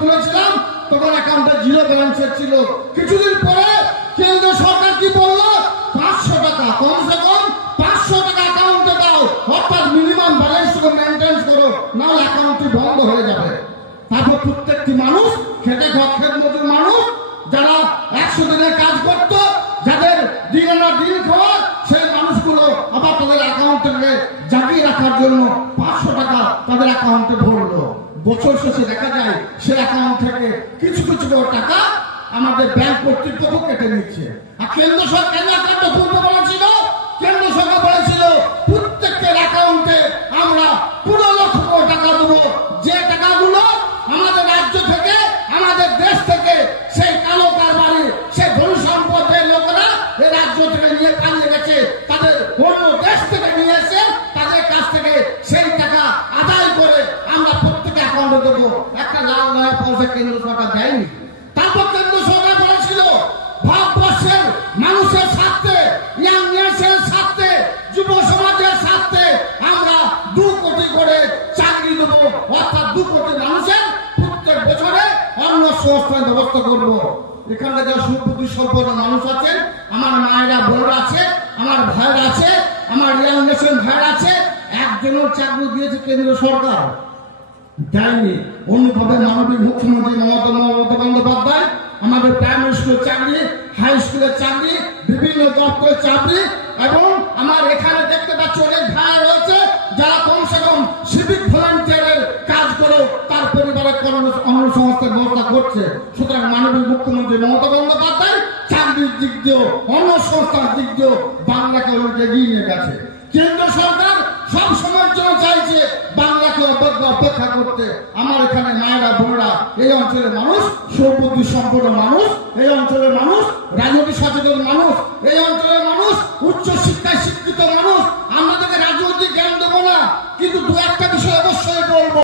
তুলেছিলাম তখন অ্যাকাউন্টে 0 ব্যালেন্সের ছিল। কিছুদিন পরে কেন্দ্র সরকার কি বললো, 500 টাকা, কমসে কম 500 টাকা অ্যাকাউন্টে দাও, অর্থাৎ মিনিমাম ব্যালেন্স মেনটেন করো, নাহলে অ্যাকাউন্টটি বন্ধ হয়ে যাবে। তারপর প্রত্যেকটি মানুষ খেটে খেত মজুর মানুষ যারা 100 দিনের কাজ করত, যাদের দিন আনা দিন খাওয়া, সেই মানুষগুলো আবার তাদের অ্যাকাউন্টে জাগিয়ে রাখার জন্য 500 টাকা তাদের অ্যাকাউন্টে ভরলো। বছর শেষে দেখা যায় সে অ্যাকাউন্ট থেকে কিছু কিছু টাকা আমাদের ব্যাংক কর্তৃপক্ষ কেটে নিচ্ছে। আর কেন্দ্র সরকার অ্যাকাউন্টে খুলতে বলেছিল, কেন্দ্র সরকার বলেছিল প্রত্যেকের অ্যাকাউন্টে আমরা 15 লক্ষ টাকা দেবো, যে টাকাগুলো আমাদের রাজ্য থেকে, আমাদের দেশ থেকে সেই কালো কারবারি, সেই ধনী সম্পদের লোকেরা এই রাজ্য থেকে নিয়ে পালিয়ে গেছে, তাদের অন্য দেশ থেকে নিয়ে এসে তাদের কাছ থেকে সেই টাকা আদায় করে আমরা প্রত্যেকে অ্যাকাউন্টে দেবো। একটা লাল নয় পয়সা কেন্দ্র সরকার দেয়নি। তারপর কেন্দ্র সরকার বলেছিল ভারতবর্ষের মানুষের স্বার্থে, ইয়াং নেশনের স্বার্থে, যুব সমাজের স্বার্থে আমরা 2 কোটি করে চাকরি দেবো, অর্থাৎ 2 কোটি মানুষের প্রত্যেক বছরে অন্ন সংস্থানের ব্যবস্থা করবো। এখানে যারা সুপ্রতি সম্পন্ন মানুষ আছেন, আমার মায়েরা বোনরা আছে, আমার ভাইরা আছে, আমার ইয়াং নেশন ভাইরা আছে, একজনও চাকরি দিয়েছে কেন্দ্র সরকার দেয়নি। অন্যভাবে মাননীয় মুখ্যমন্ত্রী মমতা বন্দ্যোপাধ্যায় আমাদের প্রাইমারি স্কুলের চাকরি, হাই স্কুলের চাকরি, বিভিন্ন দপ্তরের চাকরি, এবং আমার এখানে দেখতে পাচ্ছি অনেক ভাই রয়েছে যারা কমসে কম সিভিক ভলান্টিয়ারের কাজ করে তার পরিবারের কর্মসংস্থান ব্যবস্থা করছে। সুতরাং মাননীয় মুখ্যমন্ত্রী মমতা বন্দ্যোপাধ্যায় চাকরির দিক দিয়েও, অন্নসংস্থার দিক দিয়েও বাংলাকে অনেক এগিয়ে নিয়ে গেছে। কেন্দ্র সরকার সব সময়ের জন্য চাইছে বাংলাকে অপেক্ষা করতে। আমার এখানে মায়েরা বোনেরা, এই অঞ্চলের মানুষ সুবুদ্ধি সম্পন্ন মানুষ, এই অঞ্চলের মানুষ রাজনৈতিক সচেতন মানুষ, এই অঞ্চলের